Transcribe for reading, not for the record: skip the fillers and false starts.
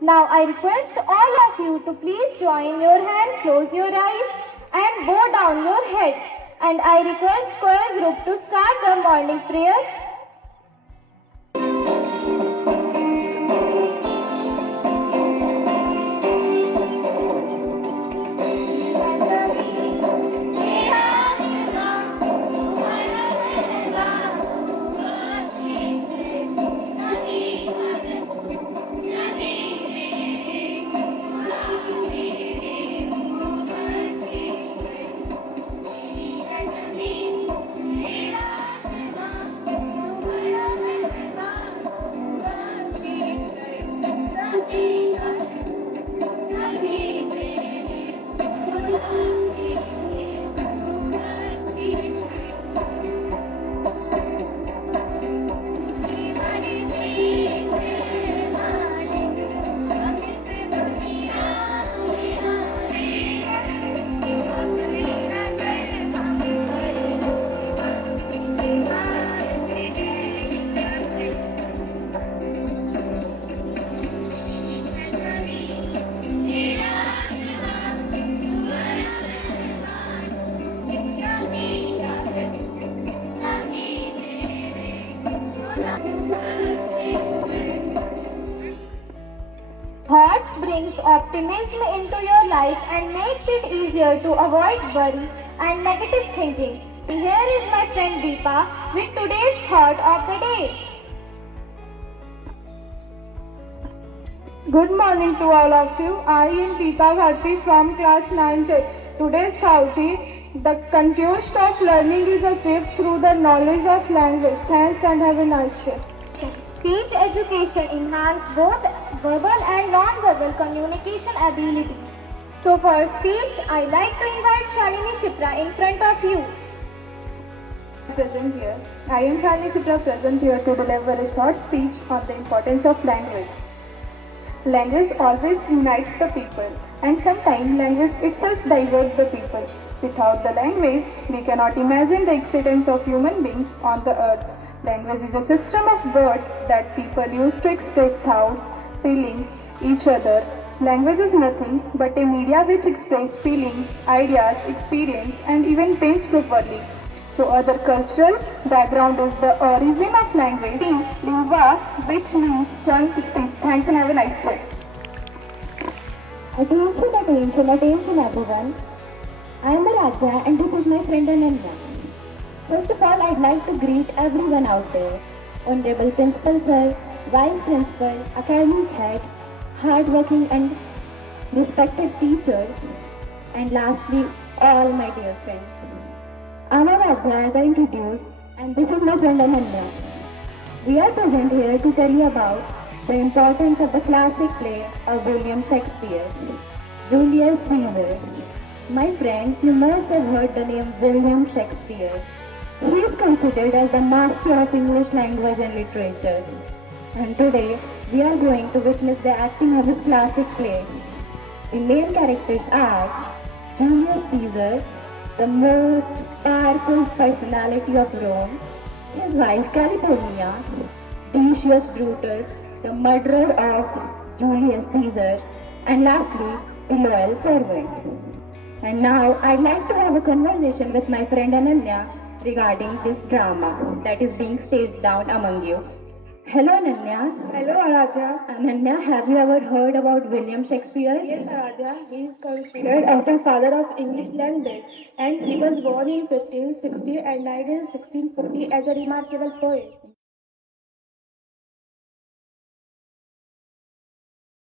Now I request all of you to please join your hand, close your eyes and bow down your head. And I request choir group to start the morning prayer. Thoughts brings optimism into your life and makes it easier to avoid worry and negative thinking. Here is my friend Deepa with today's thought of the day. Good morning to all of you. I am Deepa Bharti from class 9th. Today's thought is the conquest of learning is achieved through the knowledge of language. Thanks and have a nice day. Speech education enhances both verbal and non-verbal communication ability. So for speech, I like to invite Shalini Shipra in front of you. Present here. I am Shalini Shipra present here to deliver a short speech on the importance of language. Language always unites the people, and sometimes language itself divides the people. Without the language, we cannot imagine the existence of human beings on the earth. Language is a system of words that people use to express thoughts, feelings, each other. Language is nothing but a media which expresses feelings, ideas, experience, and even pains properly. So other cultural background is the origin of language. Lingua, which means tongue, speech. Thanks and have a nice day. Attention everyone. I am Radha and this is my friend Ananya. First of all, I'd like to greet everyone out there. Honorable Principal Sir, Vice Principal, Academic Head, hardworking and respected teachers, and lastly, all my dear friends. I'm Radha as I introduced, and this is my friend Ananya. We are present here to tell you about the importance of the classic play of William Shakespeare, Julius Caesar. My friends, you must have heard the name William Shakespeare. He is considered as the master of English language and literature. And today, we are going to witness the acting of his classic play. The main characters are Julius Caesar, the most powerful personality of Rome, his wife California, Decius Brutus, the murderer of Julius Caesar, and lastly, the loyal servant. And now, I'd like to have a conversation with my friend Ananya regarding this drama that is being staged down among you. Hello Ananya. Hello Aradhya. Ananya, have you ever heard about William Shakespeare? Yes Aradhya, he is considered as the father of English language, and he was born in 1560 and died in 1640 as a remarkable poet.